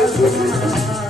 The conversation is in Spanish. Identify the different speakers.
Speaker 1: Gracias.